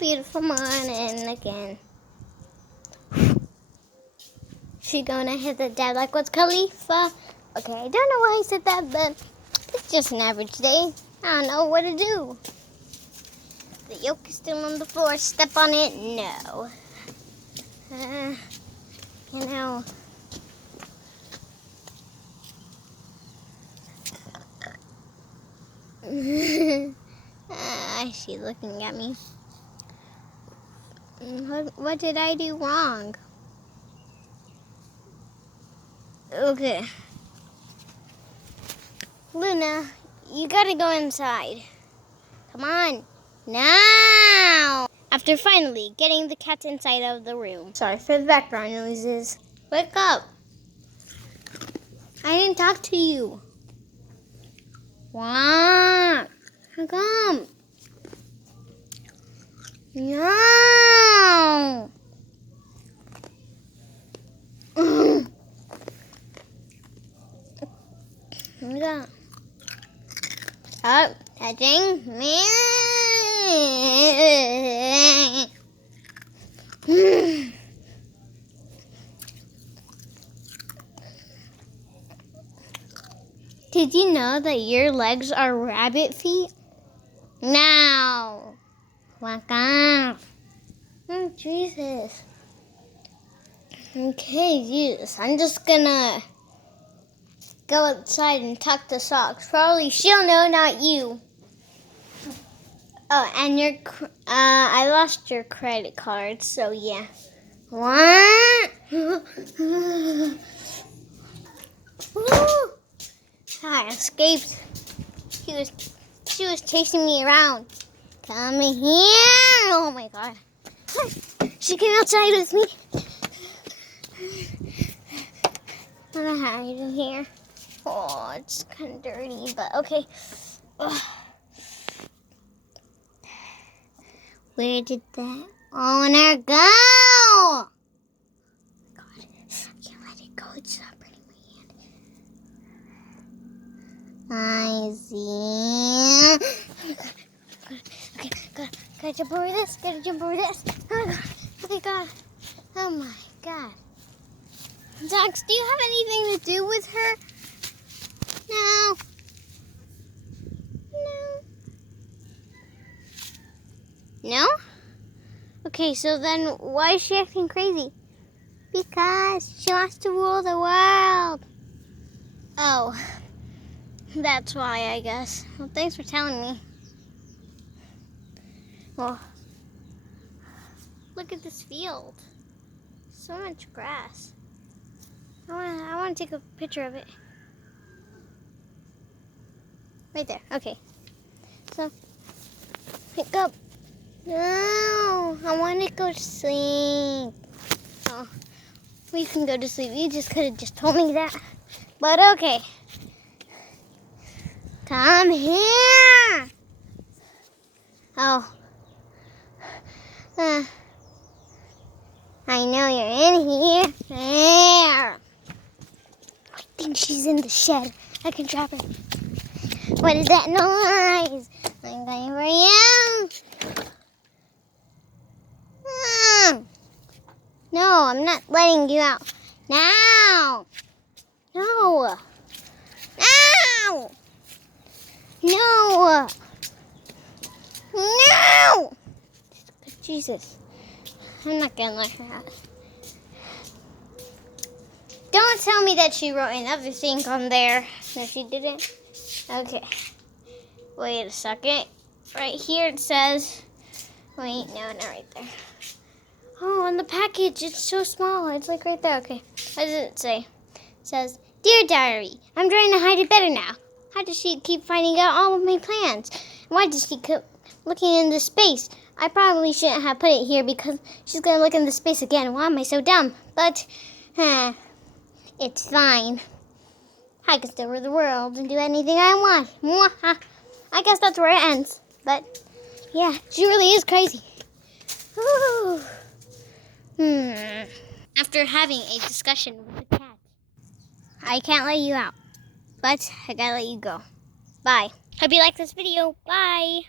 beautiful morning again. She gonna hit the dad like what's Khalifa? Okay, I don't know why I said that, but it's just an average day. I don't know what to do. The yolk is still on the floor. Step on it? No. You know. She's looking at me. What did I do wrong? Okay. Luna, you gotta go inside. Come on. Now! After finally getting the cat inside of the room. Sorry for the background noises. Wake up. I didn't talk to you. What? How come? No. Yeah. Up, touching me. Did you know that your legs are rabbit feet? Now. Walk off. Oh, Jesus. Okay, Jesus. I'm just gonna go outside and tuck the socks. Probably she'll know, not you. Oh, and I lost your credit card, so yeah. What? I escaped. She was chasing me around. Come here. Oh my God. She came outside with me. I don't know how you in here. Oh, it's kind of dirty, but okay. Ugh. Where did that owner go? Oh God, I can't let it go. It's not burning my hand. I see. Okay, gotta jump over this. Gotta jump over this. Oh God. Okay, God. Oh my God. Dax, do you have anything to do with her? No. No? Okay, so then why is she acting crazy? Because she wants to rule the world. Oh, that's why, I guess. Well, thanks for telling me. Well, look at this field. So much grass. I want to take a picture of it. Right there. Okay. So, pick up. No, I want to go to sleep. Oh, we can go to sleep. You just could have just told me that. But okay. Come here. Oh. I know you're in here. There. I think she's in the shed. I can trap her. What is that noise? I'm going for you. No, I'm not letting you out. Now. No. Now. No. No. Jesus. I'm not going to let her out. Don't tell me that she wrote another thing on there. No, she didn't. Okay. Wait a second. Right here it says... Wait, no, not right there. Oh, on the package, it's so small. It's like right there. Okay. What does it say? It says, Dear Diary, I'm trying to hide it better now. How does she keep finding out all of my plans? Why does she keep looking into space? I probably shouldn't have put it here because she's going to look into space again. Why am I so dumb? But, it's fine. I can still rule the world and do anything I want. I guess that's where it ends. But, yeah, she really is crazy. Whew. After having a discussion with the cat, I can't let you out, but I gotta let you go. Bye. Hope you like this video. Bye.